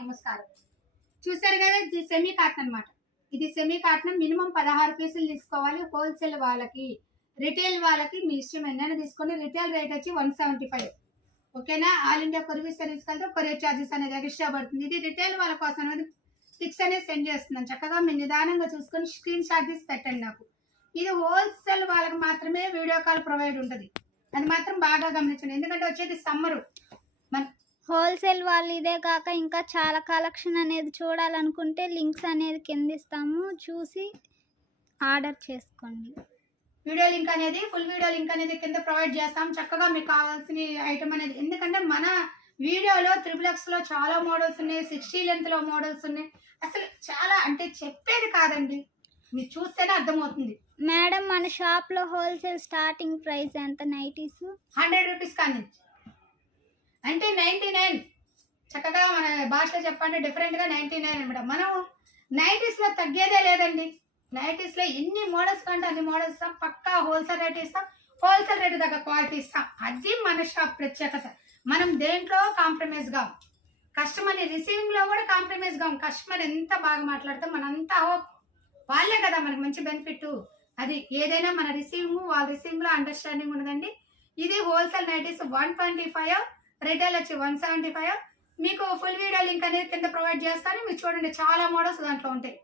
నమస్కారం. చూసారు కదా, ఇది సెమీ కాటన్ అన్నమాట. ఇది సెమీ కాటన్ మినిమం 16 పీసులు తీసుకోవాలి. హోల్సేల్ వాళ్ళకి, రిటైల్ వాళ్ళకి మీ ఇష్టం ఎన్నైనా తీసుకోండి. రిటైల్ రేట్ వచ్చి 175. ఓకేనా? ఆల్ ఇండియా కొరియర్ సర్వీస్ కలిపి కొరియర్ చార్జెస్ అనేది ఎక్స్ట్రా పడుతుంది. ఇది రిటైల్ వాళ్ళ కోసం అనేది పిక్స్ అనేది సెండ్ చేస్తున్నాను. చక్కగా మీరు నిదానంగా చూసుకొని స్క్రీన్ షాట్ తీసి పెట్టండి నాకు. ఇది హోల్సేల్ వాళ్ళకి మాత్రమే వీడియో కాల్ ప్రొవైడ్ ఉంటుంది. అది మాత్రం బాగా గమనించండి. ఎందుకంటే వచ్చేది సమ్మరు. హోల్సేల్ వాళ్ళు ఇదే కాక ఇంకా చాలా కలెక్షన్ అనేది చూడాలనుకుంటే లింక్స్ అనేది కింద ఇస్తాము, చూసి ఆర్డర్ చేసుకోండి. వీడియో లింక్ అనేది, ఫుల్ వీడియో లింక్ అనేది కింద ప్రొవైడ్ చేస్తాం. చక్కగా మీకు కావాల్సిన ఐటమ్ అనేది, ఎందుకంటే మన వీడియోలో XXXలో చాలా మోడల్స్ ఉన్నాయి, 60 లెంత్లో మోడల్స్ ఉన్నాయి. అసలు చాలా అంటే చెప్పేది కాదండి, మీరు చూస్తేనే అర్థమవుతుంది. మేడం, మన షాప్లో హోల్సేల్ స్టార్టింగ్ ప్రైస్ ఎంత? నైటీస్ 100 రూపీస్ కానీ అంటే 99. చక్కగా మన భాషలో చెప్పండి, డిఫరెంట్గా 99 అనమాట. మనం నైటీస్లో తగ్గేదే లేదండి. నైటీస్లో ఎన్ని మోడల్స్ కంటే అన్ని మోడల్స్ ఇస్తాం. పక్కా హోల్సేల్ రేట్ ఇస్తాం. హోల్సేల్ రేట్ దగ్గర క్వాలిటీ ఇస్తాం. అది మన షాప్ ప్రత్యేకత. మనం దేంట్లో కాంప్రమైజ్ కాం. కస్టమర్ని రిసీవింగ్లో కూడా కాంప్రమైజ్ కాం. కస్టమర్ ఎంత బాగా మాట్లాడితే మనంతా వాళ్ళే కదా మనకి మంచి బెనిఫిట్. అది ఏదైనా మన రిసీవింగ్, వాళ్ళ రిసీవింగ్లో అండర్స్టాండింగ్ ఉండదండి. ఇది హోల్సేల్ నైటీస్ 125, రిటైల్ వచ్చి 175. మీకు ఫుల్ వీడియో లింక్ అనేది కింద ప్రొవైడ్ చేస్తాను. మీరు చూడండి, చాలా మోడల్స్ దాంట్లో ఉంటాయి.